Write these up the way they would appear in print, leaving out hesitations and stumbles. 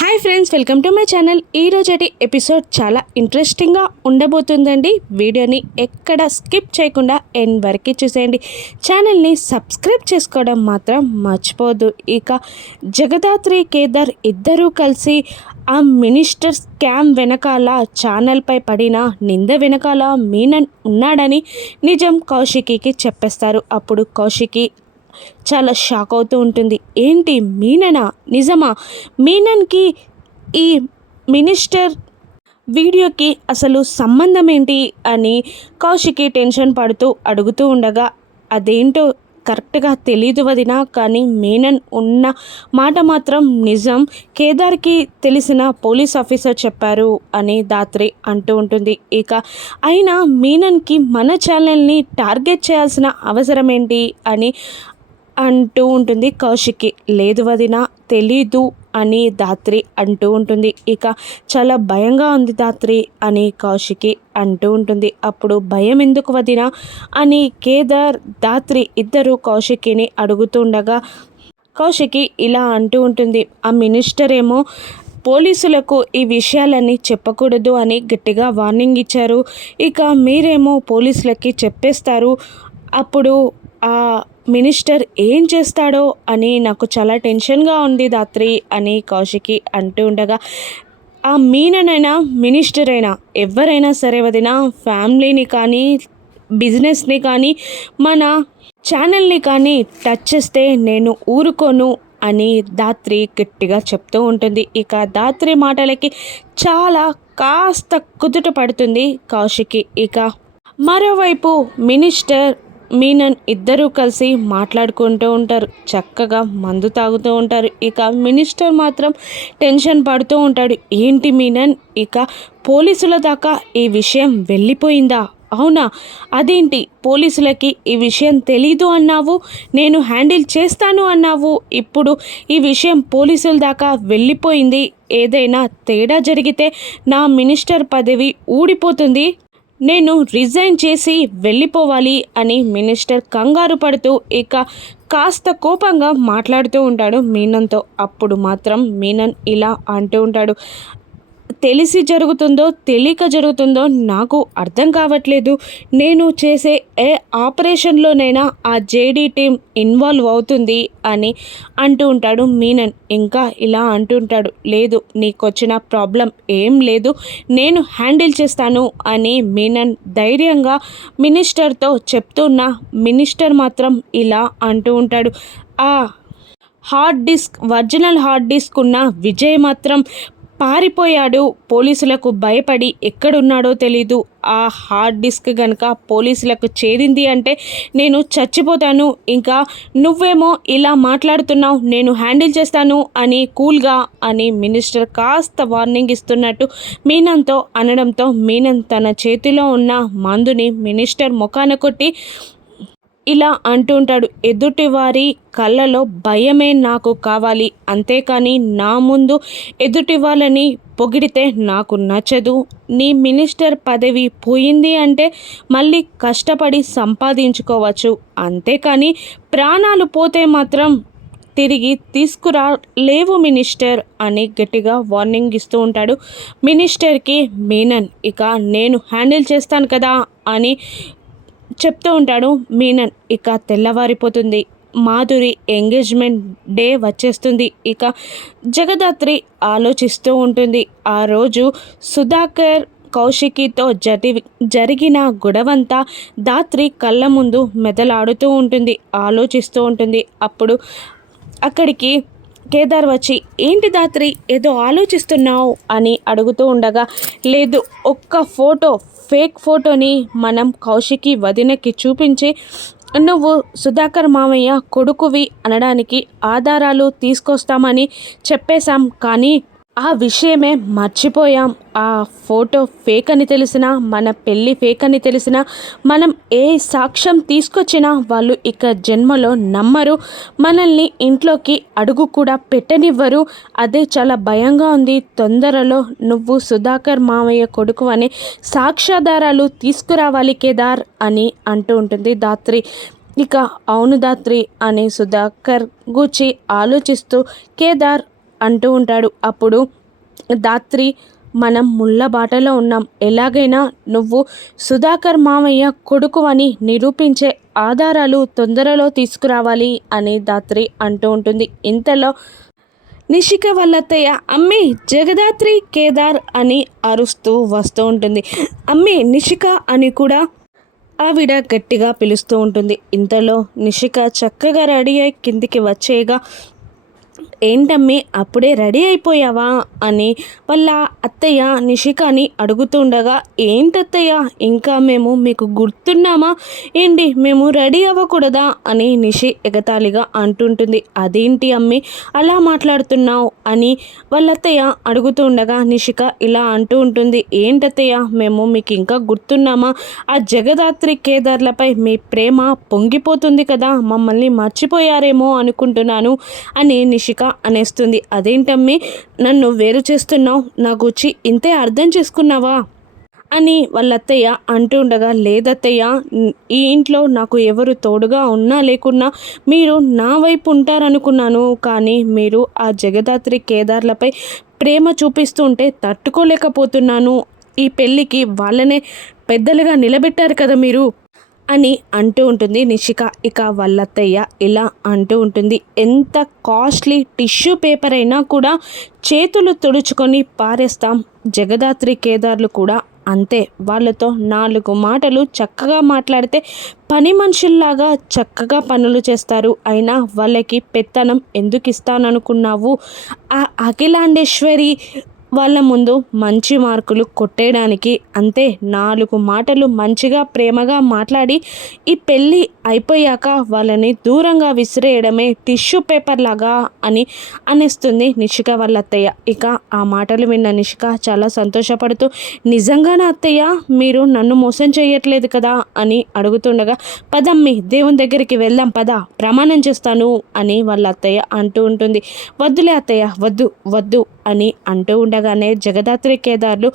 Hi friends, welcome to my channel. ఈరోజటి episode చాలా ఇంట్రెస్టింగ్గా ఉండబోతుందండి. వీడియోని ఎక్కడ స్కిప్ చేయకుండా ఎండ్ వరకు చూసేయండి. ఛానల్ని సబ్స్క్రైబ్ చేసుకోవడం మాత్రం మర్చిపోద్దు. ఇక జగదాత్రి కేదార్ ఇద్దరూ కలిసి ఆ మినిస్టర్ స్కామ్ వెనకాల, ఛానల్పై పడిన నింద వెనకాల మీనన్ ఉన్నాడని నిజం కౌశికీకి చెప్పేస్తారు. అప్పుడు కౌశికి చాలా షాక్ అవుతూ ఉంటుంది. ఏంటి, మీననా? నిజమా? మీనన్కి ఈ మినిస్టర్ వీడియోకి అసలు సంబంధం ఏంటి అని కౌశికి టెన్షన్ పడుతూ అడుగుతూ ఉండగా, అదేంటో కరెక్ట్గా తెలీదు వదినా, కానీ మీనన్ ఉన్న మాట మాత్రం నిజం. కేదార్కి తెలిసిన పోలీస్ ఆఫీసర్ చెప్పారు అని దాత్రి అంటూ ఉంటుంది. ఇక అయినా మీనన్కి మన ఛానల్ని టార్గెట్ చేయాల్సిన అవసరం ఏంటి అని అంటూ ఉంటుంది కౌశికి. లేదు వదిన, తెలీదు అని దాత్రి అంటూ ఉంటుంది. ఇక చాలా భయంగా ఉంది దాత్రి అని కౌశికి అంటూ ఉంటుంది. అప్పుడు భయం ఎందుకు వదిన అని కేదార్, దాత్రి ఇద్దరు కౌశికిని అడుగుతుండగా కౌశికి ఇలా అంటూ ఉంటుంది. ఆ మినిస్టర్ ఏమో పోలీసులకు ఈ విషయాలన్నీ చెప్పకూడదు అని గట్టిగా వార్నింగ్ ఇచ్చారు. ఇక మీరేమో పోలీసులకి చెప్పేస్తారు. అప్పుడు ఆ మినిస్టర్ ఏం చేస్తాడో అని నాకు చాలా టెన్షన్గా ఉంది దాత్రి అని కౌశికి అంటూ ఉండగా, ఆ మీననైనా మినిస్టర్ అయినా ఎవరైనా సరే వదిన, ఫ్యామిలీని కానీ బిజినెస్ని కానీ మన ఛానల్ని కానీ టచ్ చేస్తే నేను ఊరుకోను అని దాత్రి గట్టిగా చెప్తూ ఉంటుంది. ఇక దాత్రి మాటలకి చాలా కాస్త కుదుట పడుతుంది కౌశికి. ఇక మరోవైపు మినిస్టర్ మీనన్ ఇద్దరూ కలిసి మాట్లాడుకుంటూ ఉంటారు. చక్కగా మందు తాగుతూ ఉంటారు. ఇక మినిస్టర్ మాత్రం టెన్షన్ పడుతూ ఉంటాడు. ఏంటి మీనన్, ఇక పోలీసుల దాకా ఈ విషయం వెళ్ళిపోయిందా? అవునా? అదేంటి, పోలీసులకి ఈ విషయం తెలీదు అన్నావు, నేను హ్యాండిల్ చేస్తాను అన్నావు, ఇప్పుడు ఈ విషయం పోలీసుల దాకా వెళ్ళిపోయింది. ఏదైనా తేడా జరిగితే నా మినిస్టర్ పదవి ఊడిపోతుంది, నేను రిజైన్ చేసి వెళ్ళిపోవాలి అని మినిస్టర్ కంగారు పడుతూ ఇక కాస్త కోపంగా మాట్లాడుతూ ఉంటాడు మీనన్తో. అప్పుడు మాత్రం మీనన్ ఇలా అంటూ ఉంటాడు. తెలిసి జరుగుతుందో తెలియక జరుగుతుందో నాకు అర్థం కావట్లేదు. నేను చేసే ఏ ఆపరేషన్లోనైనా ఆ జేడీ టీం ఇన్వాల్వ్ అవుతుంది అని అంటూ ఉంటాడు మీనన్. ఇంకా ఇలా అంటుంటాడు, లేదు నీకు వచ్చిన ప్రాబ్లం ఏం లేదు, నేను హ్యాండిల్ చేస్తాను అని మీనన్ ధైర్యంగా మినిస్టర్తో చెప్తున్న మినిస్టర్ మాత్రం ఇలా అంటూ ఉంటాడు. ఆ ఒరిజినల్ హార్డ్ డిస్క్ ఉన్న విజయ్ మాత్రం పారిపోయాడు. పోలీసులకు భయపడి ఎక్కడున్నాడో తెలీదు. ఆ హార్డ్ డిస్క్ కనుక పోలీసులకు చేరింది అంటే నేను చచ్చిపోతాను. ఇంకా నువ్వేమో ఇలా మాట్లాడుతున్నావు, నేను హ్యాండిల్ చేస్తాను అని కూల్గా అని మినిస్టర్ కాస్త వార్నింగ్ ఇస్తున్నట్టు మీనన్తో అనడంతో మీనన్ తన చేతిలో ఉన్న మందుని మినిస్టర్ ముఖాన కొట్టి ఇలా అంటుంటాడు. ఎదుటివారి కళ్ళలో భయమే నాకు కావాలి, అంతేకాని నా ముందు ఎదుటి వాళ్ళని పొగిడితే నాకు నచ్చదు. నీ మినిస్టర్ పదవి పోయింది అంటే మళ్ళీ కష్టపడి సంపాదించుకోవచ్చు, అంతేకాని ప్రాణాలు పోతే మాత్రం తిరిగి తీసుకురాలేవు మినిస్టర్ అని గట్టిగా వార్నింగ్ ఇస్తూ ఉంటాడు మినిస్టర్కి మీనన్. ఇక నేను హ్యాండిల్ చేస్తాను కదా అని చెప్తూ ఉంటాడు మీనన్. ఇక తెల్లవారిపోతుంది. మాధురి ఎంగేజ్మెంట్ డే వచ్చేస్తుంది. ఇక జగదాత్రి ఆలోచిస్తూ ఉంటుంది. ఆ రోజు సుధాకర్ కౌశికితో జరిగిన గొడవంతా దాత్రి కళ్ళ ముందు మెదలాడుతూ ఉంటుంది, ఆలోచిస్తూ ఉంటుంది. అప్పుడు అక్కడికి కేదార్ వచ్చి, ఏంటి దాత్రి ఏదో ఆలోచిస్తున్నావు అని అడుగుతూ ఉండగా, లేదు, ఒక్క ఫేక్ ఫోటోని మనం కౌశికి వదినకి చూపించి నువ్వు సుధాకర్ మామయ్య కొడుకువి అనడానికి ఆధారాలు తీసుకొస్తామని చెప్పేశాం, కానీ ఆ విషయమే మర్చిపోయాం. ఆ ఫోటో ఫేక్ అని తెలిసినా, మన పెళ్ళి ఫేక్ అని తెలిసినా, మనం ఏ సాక్ష్యం తీసుకొచ్చినా వాళ్ళు ఇక జన్మలో నమ్మరు, మనల్ని ఇంట్లోకి అడుగు కూడా పెట్టనివ్వరు. అదే చాలా భయంగా ఉంది. తొందరలో నువ్వు సుధాకర్ మామయ్య కొడుకు అనే సాక్ష్యాధారాలు తీసుకురావాలి కేదార్ అని అంటూ ఉంటుంది దాత్రి. ఇక అవును దాత్రి అని సుధాకర్ గూర్చి ఆలోచిస్తూ కేదార్ అంటూ ఉంటాడు. అప్పుడు ధాత్రి, మనం ముళ్ళ బాటలో ఉన్నాం, ఎలాగైనా నువ్వు సుధాకర్ మామయ్య కొడుకు అని నిరూపించే ఆధారాలు తొందరలో తీసుకురావాలి అని ధాత్రి అంటూ ఉంటుంది. ఇంతలో నిషిక వాళ్ళత్తయ్య అమ్మి జగదాత్రి కేదార్ అని అరుస్తూ వస్తూ ఉంటుంది. అమ్మి నిషిక అని కూడా ఆవిడ గట్టిగా పిలుస్తూ ఉంటుంది. ఇంతలో నిషిక చక్కగా రెడీ అయి కిందికి వచ్చేయగా, ఏంటమ్మి అప్పుడే రెడీ అయిపోయావా అని వాళ్ళ అత్తయ్య నిషికాని అడుగుతుండగా, ఏంటత్తయ్య ఇంకా మేము మీకు గుర్తున్నామా ఏంటి, మేము రెడీ అవ్వకూడదా అని నిషి ఎగతాళిగా అంటుంటుంది. అదేంటి అమ్మి అలా మాట్లాడుతున్నావు అని వాళ్ళ అత్తయ్య అడుగుతూ ఉండగా నిషిక ఇలా అంటూ ఉంటుంది. ఏంటత్తయ్య మేము మీకు ఇంకా గుర్తున్నామా, ఆ జగదాత్రి కేదార్లపై మీ ప్రేమ పొంగిపోతుంది కదా, మమ్మల్ని మర్చిపోయారేమో అనుకుంటున్నాను అని నిషిక అనేస్తుంది. అదేంటమ్మి నన్ను వేరు చేస్తున్నావు, నా గురించి ఇంతే అర్థం చేసుకున్నావా అని వాళ్ళ అత్తయ్య అంటూ ఉండగా, లేదత్తయ్య, ఈ ఇంట్లో నాకు ఎవరు తోడుగా ఉన్నా లేకున్నా మీరు నా వైపు ఉంటారనుకున్నాను, కానీ మీరు ఆ జగదాత్రి కేదార్లపై ప్రేమ చూపిస్తుంటే తట్టుకోలేకపోతున్నాను. ఈ పెళ్ళికి వాళ్ళనే పెద్దలుగా నిలబెట్టారు కదా మీరు అని అంటూ ఉంటుంది నిషిక. ఇక వాళ్ళత్తయ్య ఇలా అంటూ ఉంటుంది, ఎంత కాస్ట్లీ టిష్యూ పేపర్ అయినా కూడా చేతులు తుడుచుకొని పారేస్తాం, జగదాత్రి కేదార్లు కూడా అంతే. వాళ్ళతో 4 మాటలు చక్కగా మాట్లాడితే పని మనుషుల్లాగా చక్కగా పనులు చేస్తారు. అయినా వాళ్ళకి పెత్తనం ఎందుకు ఇస్తాననుకున్నావు, ఆ అఖిలాండేశ్వరి వాళ్ళ ముందు మంచి మార్కులు కొట్టేయడానికి అంతే. 4 మాటలు మంచిగా ప్రేమగా మాట్లాడి ఈ పెళ్ళి అయిపోయాక వాళ్ళని దూరంగా విసిరేయడమే టిష్యూ పేపర్ లాగా అని అనేస్తుంది నిషిక వాళ్ళ అత్తయ్య. ఇక ఆ మాటలు విన్న నిషిక చాలా సంతోషపడుతూ, నిజంగానే అత్తయ్య మీరు నన్ను మోసం చేయట్లేదు కదా అని అడుగుతుండగా, పదమ్మి దేవుని దగ్గరికి వెళ్దాం పద, ప్రమాణం చేస్తాను అని వాళ్ళ అత్తయ్య అంటూ ఉంటుంది. వద్దులే అత్తయ్య, వద్దు వద్దు అని అంటూ ఉండగానే జగదాత్రి కేదార్లు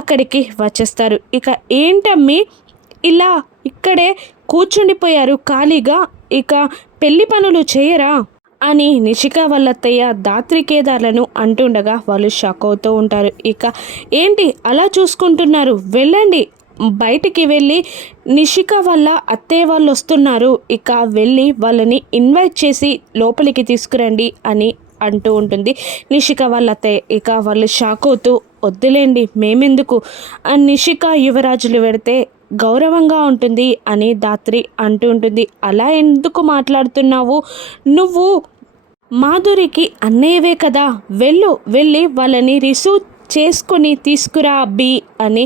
అక్కడికి వచ్చేస్తారు. ఇక ఏంటమ్మి ఇలా ఇక్కడే కూర్చుండిపోయారు ఖాళీగా, ఇక పెళ్లి పనులు చేయరా అని నిషిక వాళ్ళత్తయ్య ధాత్రి కేదార్లను అంటుండగా వాళ్ళు షాక్ అవుతూ ఉంటారు. ఇక ఏంటి అలా చూసుకుంటున్నారు, వెళ్ళండి బయటికి వెళ్ళి నిషిక వాళ్ళ అత్తయ్య వాళ్ళు వస్తున్నారు, ఇక వెళ్ళి వాళ్ళని ఇన్వైట్ చేసి లోపలికి తీసుకురండి అని అంటూ ఉంటుంది నిషిక వాళ్ళ అత్తయ్య. ఇక వాళ్ళు షాక్ అవుతూ, వద్దులేండి మేమెందుకు, నిషిక యువరాజులు పెడితే గౌరవంగా ఉంటుంది అని ధాత్రి అంటూ ఉంటుంది. అలా ఎందుకు మాట్లాడుతున్నావు, నువ్వు మాధురికి అన్నయ్యవే కదా, వెళ్ళి వాళ్ళని రిసీవ్ చేసుకొని తీసుకురా బి అని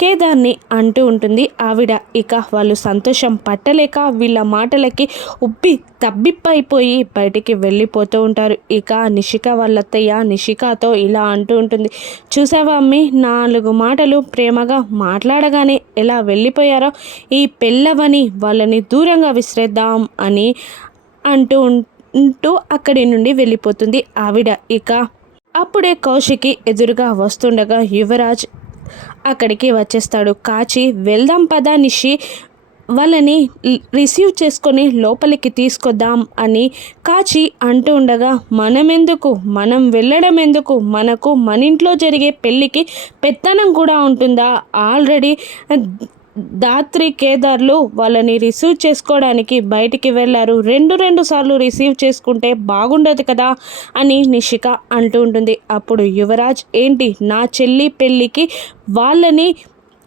కేదార్ని అంటూ ఉంటుంది ఆవిడ. ఇక వాళ్ళు సంతోషం పట్టలేక వీళ్ళ మాటలకి ఉబ్బి తబ్బిప్పైపోయి బయటికి వెళ్ళిపోతూ ఉంటారు. ఇక నిషిక వాళ్ళత్తయ్య నిషికతో ఇలా అంటూ ఉంటుంది, చూసావా అమ్మి 4 మాటలు ప్రేమగా మాట్లాడగానే ఎలా వెళ్ళిపోయారో, ఈ పెళ్ళవని వాళ్ళని దూరంగా విసిరేద్దాం అని అంటూ అక్కడి నుండి వెళ్ళిపోతుంది ఆవిడ. ఇక అప్పుడే కౌశికి ఎదురుగా వస్తుండగా యువరాజ్ అక్కడికి వచ్చేస్తాడు. కాచి, వెళ్దాం పదా నిషి, వాళ్ళని రిసీవ్ చేసుకొని లోపలికి తీసుకొద్దాం అని కాచి అంటూ ఉండగా, మనం వెళ్ళడం ఎందుకు, మనకు మన ఇంట్లో జరిగే పెళ్ళికి పెత్తనం కూడా ఉంటుందా, ఆల్రెడీ ధాత్రి కేదార్లు వాళ్ళని రిసీవ్ చేసుకోవడానికి బయటికి వెళ్ళారు, 2 సార్లు రిసీవ్ చేసుకుంటే బాగుండదు కదా అని నిషిక అంటూ ఉంటుంది. అప్పుడు యువరాజ్, ఏంటి నా చెల్లి పెళ్ళికి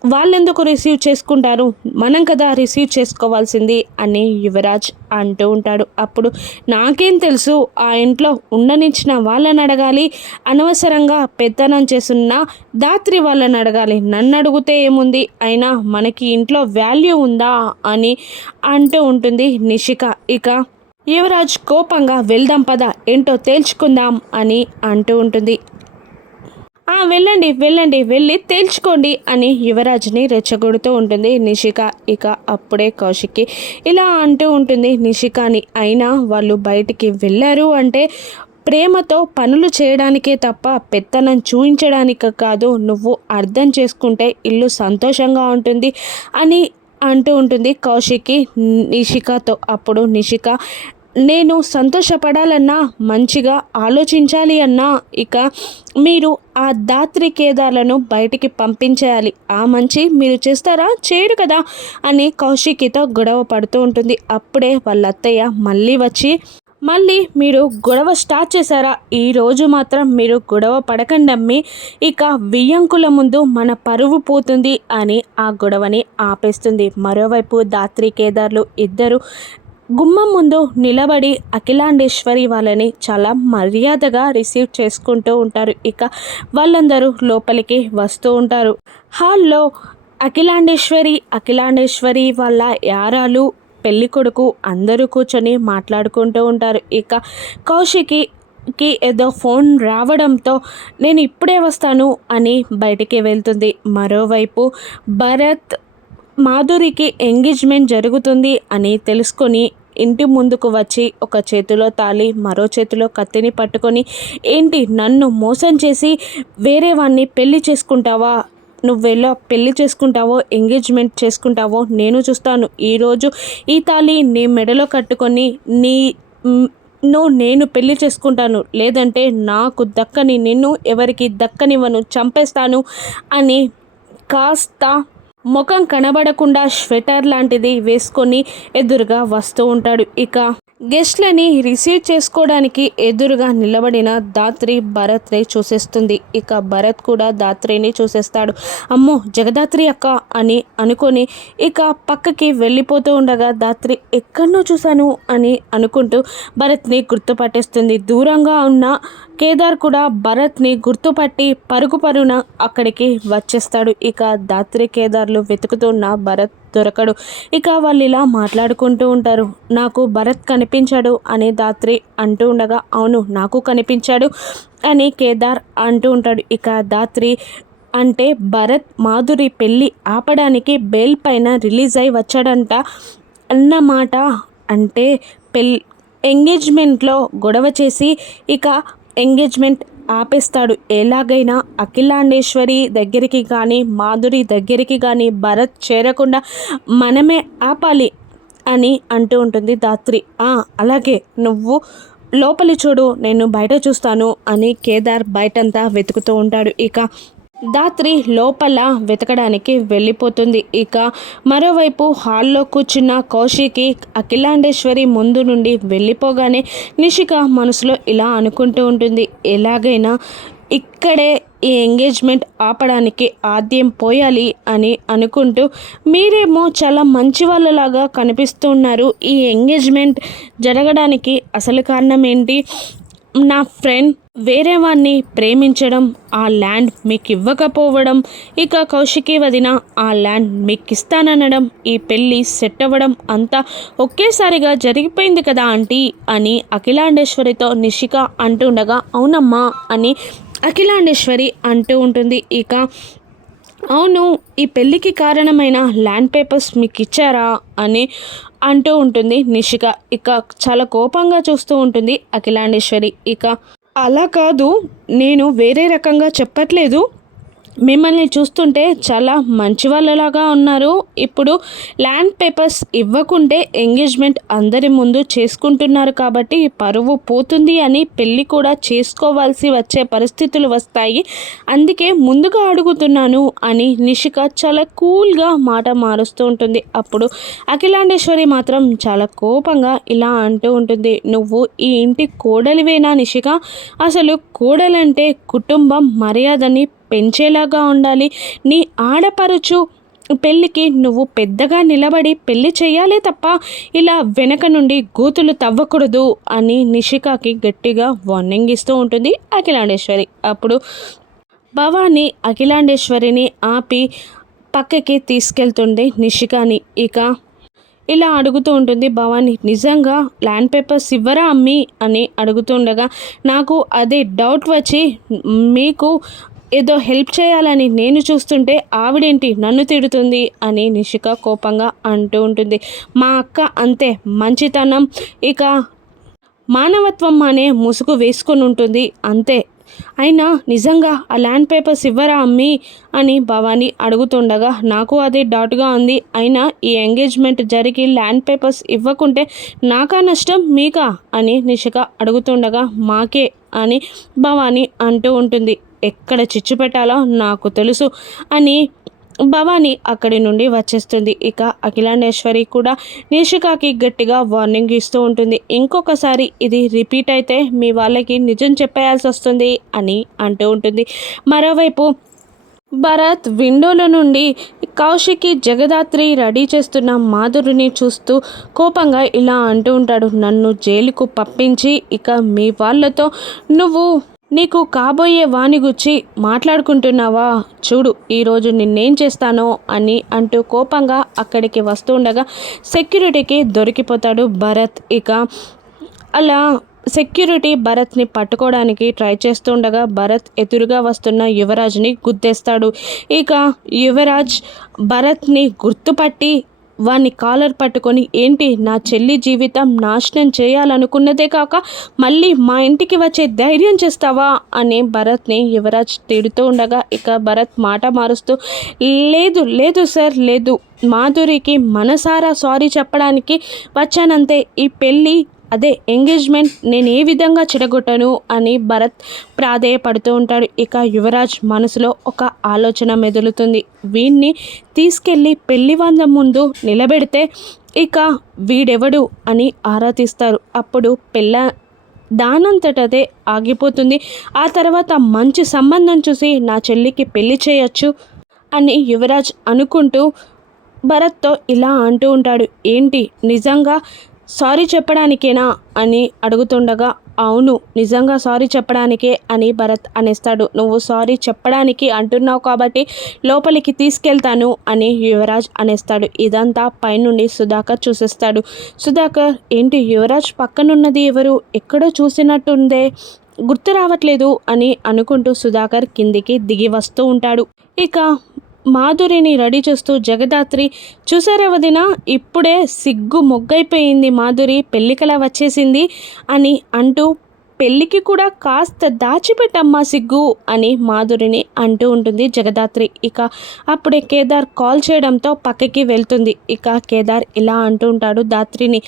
వాళ్ళెందుకు రిసీవ్ చేసుకుంటారు, మనం కదా రిసీవ్ చేసుకోవాల్సింది అని యువరాజ్ అంటూ ఉంటాడు. అప్పుడు నాకేం తెలుసు, ఆ ఇంట్లో ఉండనిచ్చిన వాళ్ళని అడగాలి, అనవసరంగా పెత్తనం చేస్తున్న ధాత్రి వాళ్ళని అడగాలి, నన్ను అడిగితే ఏముంది, అయినా మనకి ఇంట్లో వాల్యూ ఉందా అని అంటూ ఉంటుంది నిషిక. ఇక యువరాజ్ కోపంగా, వెళ్దాం పద, ఏంటో తేల్చుకుందాం అని అంటూ ఉంటుంది. వెళ్ళండి వెళ్ళి తేల్చుకోండి అని యువరాజ్ని రెచ్చగొడుతూ ఉంటుంది నిషిక. ఇక అప్పుడే కౌశిక్కి ఇలా అంటూ ఉంటుంది నిషికాని, అయినా వాళ్ళు బయటికి వెళ్ళారు అంటే ప్రేమతో పనులు చేయడానికే తప్ప పెత్తనం చూయించడానికి కాదు, నువ్వు అర్థం చేసుకుంటే ఇల్లు సంతోషంగా ఉంటుంది అని అంటూ ఉంటుంది కౌశిక్కి నిషికతో. అప్పుడు నిషిక, నేను సంతోషపడాలన్నా మంచిగా ఆలోచించాలి అన్నా ఇక మీరు ఆ దాత్రి కేదార్లను బయటికి పంపించేయాలి. ఆ మంచి మీరు చేస్తారా, చేయరు కదా అని కౌశికితో గొడవ పడుతూ ఉంటుంది. అప్పుడే వాళ్ళ అత్తయ్య మళ్ళీ మీరు గొడవ స్టార్ట్ చేశారా, ఈరోజు మాత్రం మీరు గొడవ పడకండి అమ్మి, ఇక వియ్యంకుల ముందు మన పరువు పోతుంది అని ఆ గొడవని ఆపేస్తుంది. మరోవైపు దాత్రి కేదార్లు ఇద్దరు గుమ్మం ముందు నిలబడి అఖిలాండేశ్వరి వాళ్ళని చాలా మర్యాదగా రిసీవ్ చేసుకుంటూ ఉంటారు. ఇక వాళ్ళందరూ లోపలికి వస్తూ ఉంటారు. హాల్లో అఖిలాండేశ్వరి వాళ్ళ యారాలు, పెళ్లి కొడుకు అందరూ కూర్చొని మాట్లాడుకుంటూ ఉంటారు. ఇక కౌశికి ఏదో ఫోన్ రావడంతో నేను ఇప్పుడే వస్తాను అని బయటికి వెళ్తుంది. మరోవైపు భరత్ మాధురికి ఎంగేజ్మెంట్ జరుగుతుంది అని తెలుసుకొని ఇంటి ముందుకు వచ్చి ఒక చేతిలో తాళి మరో చేతిలో కత్తిని పట్టుకొని, ఏంటి నన్ను మోసం చేసి వేరే వాడిని పెళ్లి చేసుకుంటావా, నువ్వెలా పెళ్లి చేసుకుంటావో ఎంగేజ్మెంట్ చేసుకుంటావో నేను చూస్తాను. ఈరోజు ఈ తాళి నీ మెడలో కట్టుకొని నేను పెళ్లి చేసుకుంటాను, లేదంటే నాకు దక్కని నిన్ను ఎవరికి దక్కనివ్వను, చంపేస్తాను అని కాస్త ముఖం కనబడకుండా స్వెటర్ లాంటిది వేసుకొని ఎదురుగా వస్తూ ఉంటాడు. ఇక గెస్ట్లని రిసీవ్ చేసుకోవడానికి ఎదురుగా నిలబడిన దాత్రి భరత్ని చూసేస్తుంది. ఇక భరత్ కూడా దాత్రిని చూసేస్తాడు. అమ్మో జగదాత్రి అక్క అని అనుకొని ఇక పక్కకి వెళ్ళిపోతూ ఉండగా దాత్రి ఎక్కడనో చూశాను అని అనుకుంటూ భరత్ని గుర్తుపట్టేస్తుంది. దూరంగా ఉన్న కేదార్ కూడా భరత్ని గుర్తుపట్టి పరుగున అక్కడికి వచ్చేస్తాడు. ఇక దాత్రి కేదార్లు వెతుకుతున్న భరత్ దొరకడు. ఇక వాళ్ళు ఇలా మాట్లాడుకుంటూ ఉంటారు. నాకు భరత్ కనిపించాడు అని దాత్రి అంటూ ఉండగా, అవును నాకు కనిపించాడు అని కేదార్ అంటూ ఉంటాడు. ఇక దాత్రి అంటే భరత్ మాధురి పెళ్ళి ఆపడానికి బెయిల్ పైన రిలీజ్ అయి వచ్చాడంట అన్నమాట. అంటే ఎంగేజ్మెంట్లో గొడవ చేసి ఇక ఎంగేజ్మెంట్ ఆపేస్తాడు. ఎలాగైనా అఖిలాండేశ్వరి దగ్గరికి కానీ మాధురి దగ్గరికి కానీ భరత్ చేరకుండా మనమే ఆపాలి అని అంటూ ఉంటుంది దాత్రి. అలాగే నువ్వు లోపలి చూడు, నేను బయట చూస్తాను అని కేదార్ బయటంతా వెతుకుతూ ఉంటాడు. ఇక దాత్రి లోపల వెతకడానికి వెళ్ళిపోతుంది. ఇక మరోవైపు హాల్లో కూర్చున్న కౌశికి అఖిలాండేశ్వరి ముందు నుండి వెళ్ళిపోగానే నిషిక మనసులో ఇలా అనుకుంటూ ఉంటుంది, ఎలాగైనా ఇక్కడే ఈ ఎంగేజ్మెంట్ ఆపడానికి ఆద్యం పోయాలి అని అనుకుంటూ, మీరేమో చాలా మంచి వాళ్ళలాగా కనిపిస్తున్నారు, ఈ ఎంగేజ్మెంట్ జరగడానికి అసలు కారణం ఏంటి, నా ఫ్రెండ్ వేరే వాడిని ప్రేమించడం, ఆ ల్యాండ్ మీకు ఇవ్వకపోవడం, ఇక కౌశికి వదిన ఆ ల్యాండ్ మీకు ఇస్తాననడం, ఈ పెళ్ళి సెట్ అవ్వడం అంతా ఒకేసారిగా జరిగిపోయింది కదా ఆంటీ అని అఖిలాండేశ్వరితో నిషిక అంటుండగా, అవునమ్మా అని అఖిలాండేశ్వరి అంటూ ఉంటుంది. ఇక అవును ఈ పెళ్ళికి కారణమైన ల్యాండ్ పేపర్స్ మీకు ఇచ్చారా అని అంటూ ఉంటుంది నిషిక. ఇక చాలా కోపంగా చూస్తూ ఉంటుంది అఖిలాండేశ్వరి. ఇక అలా కాదు, నేను వేరే రకంగా చెప్పట్లేదు, మిమ్మల్ని చూస్తుంటే చాలా మంచి వాళ్ళలాగా ఉన్నారు, ఇప్పుడు ల్యాండ్ పేపర్స్ ఇవ్వకుంటే ఎంగేజ్మెంట్ అందరి ముందు చేసుకుంటున్నారు కాబట్టి పరువు పోతుంది అని పెళ్ళి కూడా చేసుకోవాల్సి వచ్చే పరిస్థితులు వస్తాయి, అందుకే ముందుగా అడుగుతున్నాను అని నిషిక చాలా కూల్గా మాట మారుస్తూ ఉంటుంది. అప్పుడు అఖిలాండేశ్వరి మాత్రం చాలా కోపంగా ఇలా అంటూ ఉంటుంది, నువ్వు ఈ ఇంటి కోడలివేనా నిషిక, అసలు కోడలంటే కుటుంబం మర్యాదని పెంచేలాగా ఉండాలి, నీ ఆడపరుచు పెళ్ళికి నువ్వు పెద్దగా నిలబడి పెళ్ళి చేయాలే తప్ప ఇలా వెనక నుండి గూతులు తవ్వకూడదు అని నిషికాకి గట్టిగా వార్నింగ్ ఇస్తూ ఉంటుంది అఖిలాండేశ్వరి. అప్పుడు భవాని అఖిలాండేశ్వరిని ఆపి పక్కకి తీసుకెళ్తుంది నిషికాని. ఇక ఇలా అడుగుతూ ఉంటుంది భవాని, నిజంగా ల్యాండ్ పేపర్స్ ఇవ్వరా అమ్మి అని అడుగుతుండగా, నాకు అదే డౌట్ వచ్చి మీకు ఏదో హెల్ప్ చేయాలని నేను చూస్తుంటే ఆవిడేంటి నన్ను తిడుతుంది అని నిషిక కోపంగా అంటూ ఉంటుంది. మా అక్క అంతే, మంచితనం ఇక మానవత్వం అనే ముసుగు వేసుకొని ఉంటుంది అంతే, అయినా నిజంగా ఆ ల్యాండ్ పేపర్స్ ఇవ్వరా అమ్మి అని భవానీ అడుగుతుండగా నాకు అది డౌట్గా ఉంది. అయినా ఈ ఎంగేజ్మెంట్ జరిగి ల్యాండ్ పేపర్స్ ఇవ్వకుంటే నాకా నష్టం మీకా అని నిషిక అడుగుతుండగా మాకే అని భవానీ అంటూ ఉంటుంది. ఎక్కడ చిచ్చు పెట్టాలో నాకు తెలుసు అని భవానీ అక్కడి నుండి వచ్చేస్తుంది. ఇక అఖిలాండేశ్వరి కూడా నిషికాకి గట్టిగా వార్నింగ్ ఇస్తూ ఉంటుంది. ఇంకొకసారి ఇది రిపీట్ అయితే మీ వాళ్ళకి నిజం చెప్పేయాల్సి వస్తుంది అని అంటూ ఉంటుంది. మరోవైపు భరత్ విండోలో నుండి కౌశికి జగదాత్రి రెడీ చేస్తున్న మాధురిని చూస్తూ కోపంగా ఇలా అంటూ ఉంటాడు. నన్ను జైలుకు పంపించి ఇక మీ వాళ్ళతో నువ్వు నీకు కాబోయే వాని గుచ్చి మాట్లాడుకుంటున్నావా, చూడు ఈరోజు నిన్నేం చేస్తానో అని అంటూ కోపంగా అక్కడికి వస్తుండగా సెక్యూరిటీకి దొరికిపోతాడు భరత్. ఇక అలా సెక్యూరిటీ భరత్ని పట్టుకోవడానికి ట్రై చేస్తుండగా భరత్ ఎదురుగా వస్తున్న యువరాజ్ని గుద్దేస్తాడు. ఇక యువరాజ్ భరత్ని గుర్తుపట్టి వాని కాలర్ పట్టుకొని ఏంటి నా చెల్లి జీవితం నాశనం చేయాలనుకున్నదే కాక మళ్ళీ మా ఇంటికి వచ్చే ధైర్యం చేస్తావా అని భరత్ని యువరాజ్ తిడుతూ ఉండగా ఇక భరత్ మాట మారుస్తూ లేదు లేదు సార్ లేదు, మాధురికి మనసారా సారీ చెప్పడానికి వచ్చానంతే. ఈ పెళ్ళి అదే ఎంగేజ్మెంట్ నేను ఏ విధంగా చెడగొట్టను అని భరత్ ప్రాధేయపడుతూ ఉంటాడు. ఇక యువరాజ్ మనసులో ఒక ఆలోచన మెదులుతుంది. వీణ్ణి తీసుకెళ్ళి పెళ్లివాందం ముందు నిలబెడితే ఇక వీడెవడు అని ఆరా తీస్తారు. అప్పుడు దానంతటదే ఆగిపోతుంది. ఆ తర్వాత మంచి సంబంధం చూసి నా చెల్లికి పెళ్లి చేయొచ్చు అని యువరాజ్ అనుకుంటూ భరత్తో ఇలా అంటూ ఉంటాడు. ఏంటి నిజంగా సారీ చెప్పడానికేనా అని అడుగుతుండగా అవును నిజంగా సారీ చెప్పడానికే అని భరత్ అనేస్తాడు. నువ్వు సారీ చెప్పడానికి అంటున్నావు కాబట్టి లోపలికి తీసుకెళ్తాను అని యువరాజ్ అనేస్తాడు. ఇదంతా పైనుండి సుధాకర్ చూసేస్తాడు. సుధాకర్ ఏంటి యువరాజ్ పక్కనున్నది ఎవరు, ఎక్కడో చూసినట్టుందే గుర్తు రావట్లేదు అని అనుకుంటూ సుధాకర్ కిందికి దిగి వస్తూ ఉంటాడు. ఇక మాధురిని రెడీ చేస్తూ జగదాత్రి చూసారా వదిన ఇప్పుడే సిగ్గు మొగ్గైపోయింది, మాధురి పెళ్ళికలా వచ్చేసింది అని అంటూ పెళ్ళికి కూడా కాస్త దాచిపెట్టమ్మా సిగ్గు అని మాధురిని అంటూ ఉంటుంది జగదాత్రి. ఇక అప్పుడే కేదార్ కాల్ చేయడంతో పక్కకి వెళ్తుంది. ఇక కేదార్ ఇలా అంటూ ఉంటాడు దాత్రిని,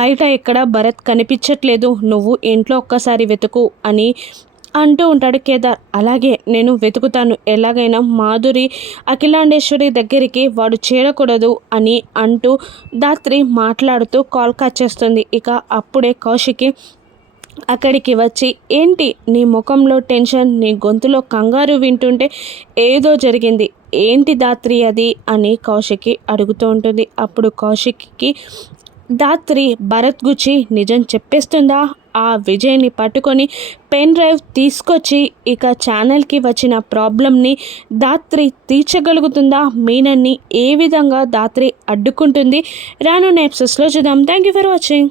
బయట ఎక్కడ భరత్ కనిపించట్లేదు, నువ్వు ఇంట్లో ఒక్కసారి వెతుకు అని అంటూ ఉంటాడు కేదార్. అలాగే నేను వెతుకుతాను, ఎలాగైనా మాధురి అఖిలాండేశ్వరి దగ్గరికి వాడు చేరకూడదు అని అంటూ దాత్రి మాట్లాడుతూ కాల్ కట్ చేస్తుంది. ఇక అప్పుడే కౌశికి అక్కడికి వచ్చి ఏంటి నీ ముఖంలో టెన్షన్, నీ గొంతులో కంగారు వింటుంటే ఏదో జరిగింది, ఏంటి దాత్రి అది అని కౌశికి అడుగుతూ ఉంటుంది. అప్పుడు కౌశిక్కి దాత్రి భరత్ గుచ్చి నిజం చెప్పేస్తుందా, ఆ విజయ్ని పట్టుకొని పెన్ డ్రైవ్ తీసుకొచ్చి ఇక ఛానల్కి వచ్చిన ప్రాబ్లమ్ని దాత్రి తీర్చగలుగుతుందా, మీనన్ని ఏ విధంగా దాత్రి అడ్డుకుంటుంది రానున్న ఎపిసోడ్స్లో చూద్దాం. Thank you for watching.